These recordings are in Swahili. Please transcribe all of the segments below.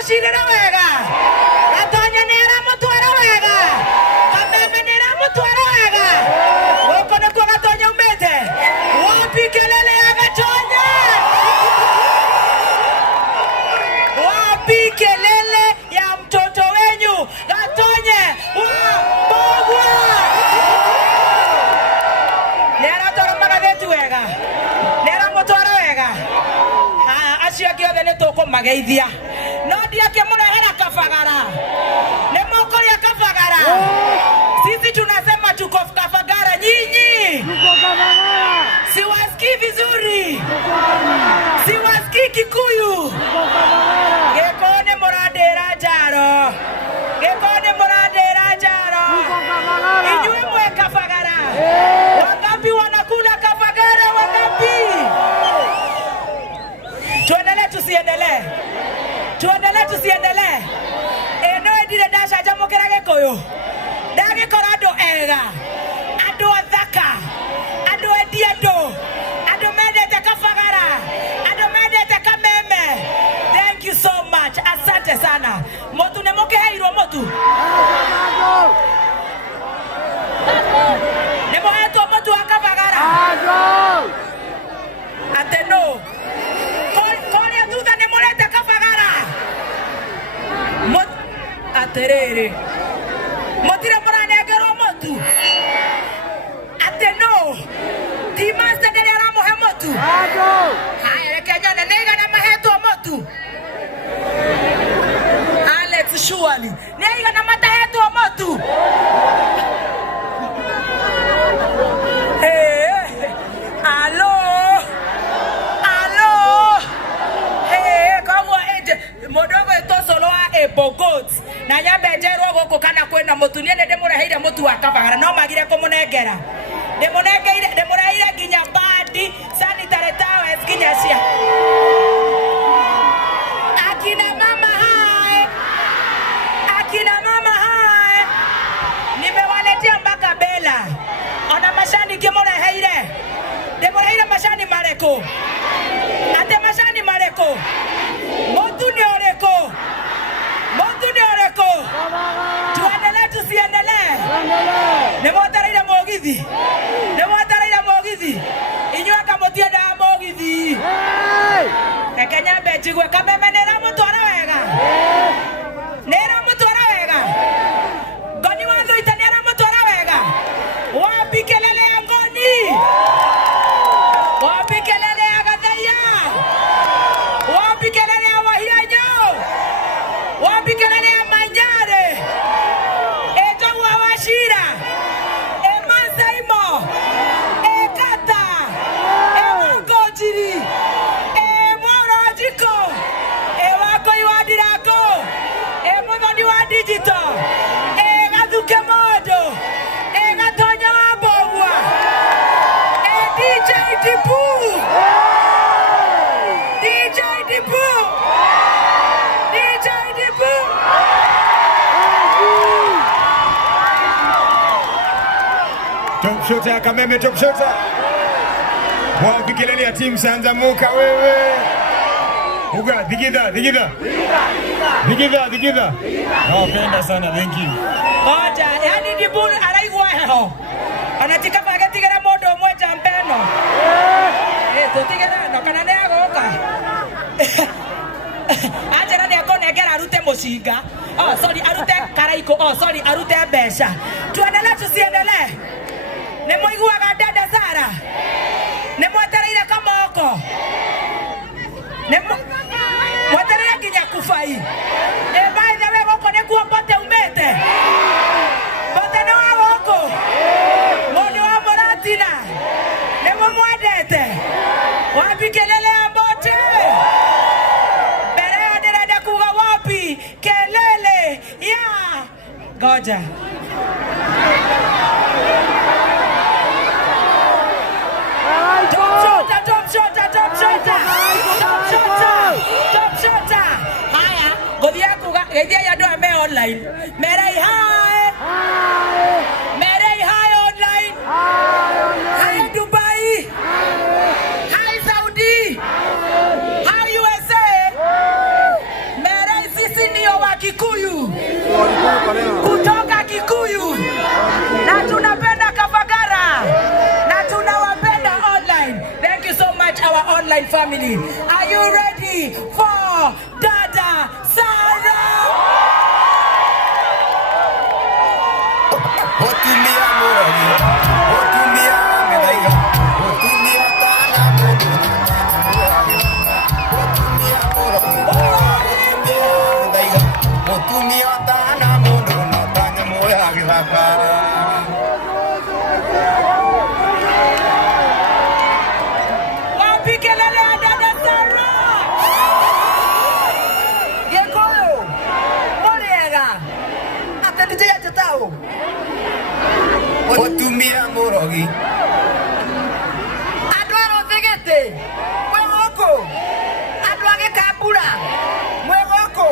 mushirira wega Gatonya nera mutwara wega Kameme nera mutwara wega Woko nikuwa Gatonya umete Wapi kelele ya Gatonya Wapi kelele ya mtoto wenyu Gatonye Wabogwa Nera toro magathetu wega Nera mutwara wega Acio giothe ni tukumageithia no ndiake murehera Kabagara ni mokoria Kabagara sisi tunasema tuko Kabagara nyinyi tuko Kabagara siwasikii vizuri siwasikii Kikuyu Gekone muradera jaro Gekone muradera jaro inywe mwe Kabagara wangapi wanakula Kabagara wangapi tusiendelee eno edire dasha jamokera Gikuyu dage korado ega ado athaka ado ediedo ado medete Kabagara ado medete Kameme. Thank you so much, asante sana motu nemoke hairo motu nemo eto motu wa Kabagara ateno kone duda nemolete Kabagara aterere motire morane gero motu ateno timaste dele ramo he motu haya Kenya na nega na maheto motu Alex surely nega na mataheto motu modogo etosoloa ebogot na nyambejero goko kana kwena mutu niene ndemuraheire mutu wa Kabagara no magire kumunengera ndemuraheire ginya badi sanitary towels ginya cia akina mama hai nimewaletea mpaka bela ona mashani kimuraheire ndemuraheire mashani mareko ate mashani mareko motu ni oreko tuendelee tusiendelee nemotaraira mogithi inyuä kamutienda mogithi Kenya mbejigwe Kameme nera mutwara wega Ngoni wa Thũita nera mutwara wega wapi kelele ya Ngoni wapi kelele ya Gathaiya wapi kelele ya Wahiranyo wapi kelele ya Manyare eto wa Wachira Masaimo Kata Wangojiri Morojiko Wakoi wa Dirako Muthoni wa Digital Gathuke Mondo Gatonya wa Mbogwa DJ Dipu Top shota Kameme top shota wapi kelele ya timu Sanzamuka wewe uga digida penda sana thank you oja yani Diburu araigwa heho anatika bagetigera mondo mweja mpeno tutigera no kana ne agoka ajera ne akonegera arute mushinga arute karaiko arute mbeca tuendelee tusiendelee nemoiguaga dada Zara nemwetereire Kamoko mwetereire nginya Kubai by the way goko nikuo Mbote umete Mbote nĩ wa goko mũndũ wa Mũratina nĩmũmwendete wapi kelele ya Mbote mbere ĩyo ndĩrenda kuga wapi kelele ya ngoja Top shota. Haya, godia kuga gedia ya ndo ame online. Merei hai. Merei hai online. Hai Dubai. Hai Saudi. Hai USA. Merei Kikuyu. Kutoka Kikuyu. Na tunapenda Kapagara. Na tunawapenda online. Thank you so much our online family. Are you ready for Dada Sarah? Otumia morogi. Adwaro thegete. Mwegoko. Adwage kabura. Mwegoko.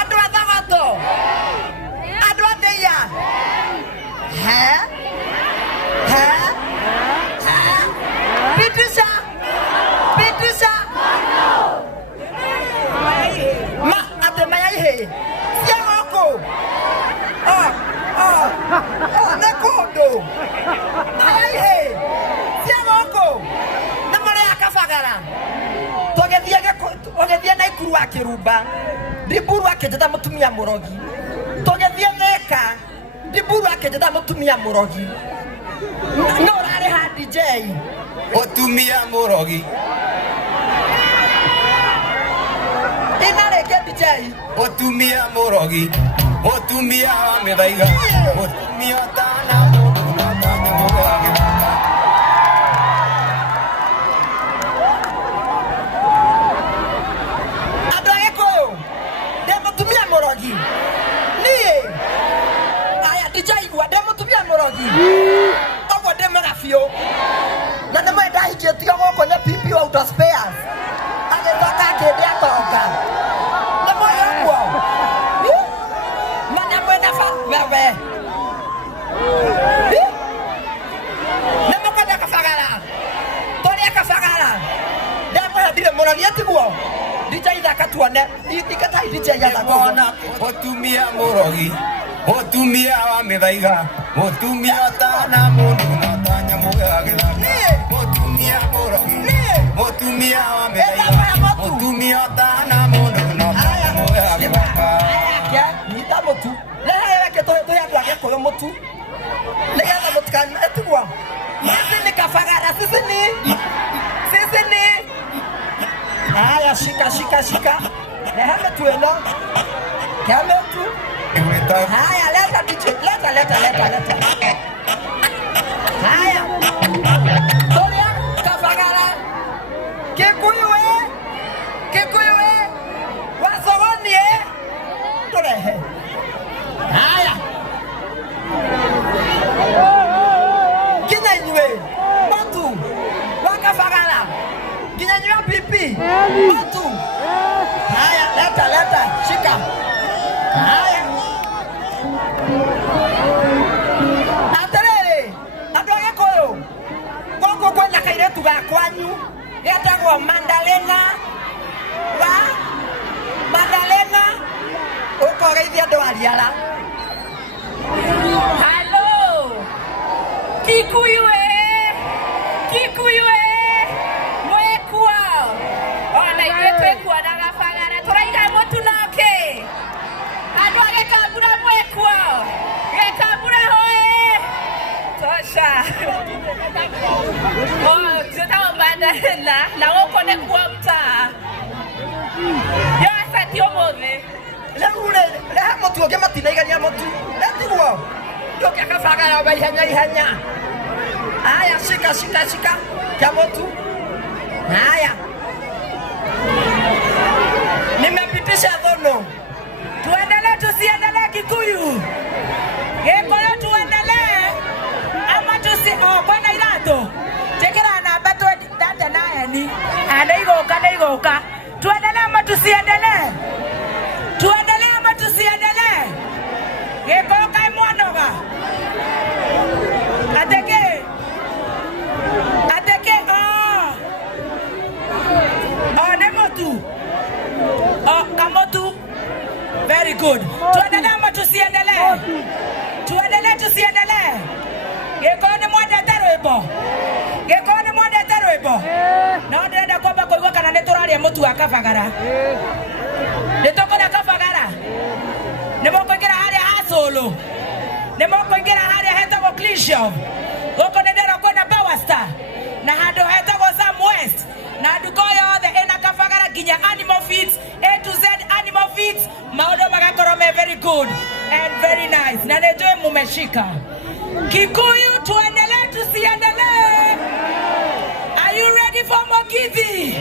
Adwa thavato. Adwa deya. Pitisha. Ma ate mayai. Siamoko. Nekodo. Mayai. Siamoko. Namare akafagara. Togethia na ikuru akiruba. Ndiburu akijeta mutumia murogi. Togethia theka. Ndiburu akijeta mutumia murogi. No rare ha DJ. Otumia murogi. Inareke DJ. Otumia murogi. Otumia medaiga. Otumia tana mundu na tana murogi. Adwage koyo. Demo tumia murogi. Niye. Aya DJ igwa demo tumia murogi. Ogwo demo rafio. Na nemo ndahikie tiga goko ne pipi out of spares. Agetoka kende atoka. Nemo yogwo. Mana mwena fa wewe. Nemo kwenda kafagara. Tore kafagara. Demo hadire murogi atigwo. DJ thaka tuone. Ikatai DJ ya thaka. Otumia murogi. Otumia wa medaiga. Otumia tana mundu na tana murogi. Otumia murogi. Otumia wa medaiga. Otumia tana mundu na tana murogi. Ya, nita motu. Leha ke to ya dwage koyo motu. Leha na motu kan etuwa. Sisi ni kafagara sisi ni. Aya shika. Leha metu eno. Kame tu. Haya leta DJ. Leta. Haya. Tolia kafagara. Kikuyu. Wasogoni Torehe. Haya. Kinyanywe. Motu. Wakafagara. Kinyanywe pipi. Motu. Haya, leta. Shika. Haya. Aterere. Adwage koyo. Koko kwenda kairetu gakwanyu. Yatagwo Mandalena. Madalena ukogeithia ndo aliala. Hello Kikuyu mwekwa ona itwekwa na gafagara turaiga mutu nake adwage kabura mwekwa gekabura hoe tosha zeta Mandalena na ukone kuamta yo asatio mothe leha motu oge matinaigania motu etigwo yoke akafagara ba ihenya haya shika kia motu haya nimepitisha dhono tuendelee tusiendelee Kikuyu gekoyo tuendelee ama bwana irato chekera namba tu dada naye ni anaigoka tuendelee ama tusiendelee? Geko kai mwandoga. Ateke. Nemotu. Kamotu. Very good. Tuendelee ama tusiendelee? Tuendelee tusiendelee? Gekone mwende terwebo. Gekone mwende terwebo. Na ndenda kwamba koigwa kana neturari mutu wa kabagara. Nitokona kabagara. Nemokoingira haria hasolo. Nemokoingira haria hetagwo Clisho. Goko ndera kwenda Power Star. Na hando hetagwo Sam West. Na nduko yothe ena kabagara ginya Animal Feeds, A to Z Animal Feeds. Maodo magakorwo me very good and very nice. Na nejoe mumeshika. Kikuyu tuendelee tusiendelee? Are you ready for Mugithi?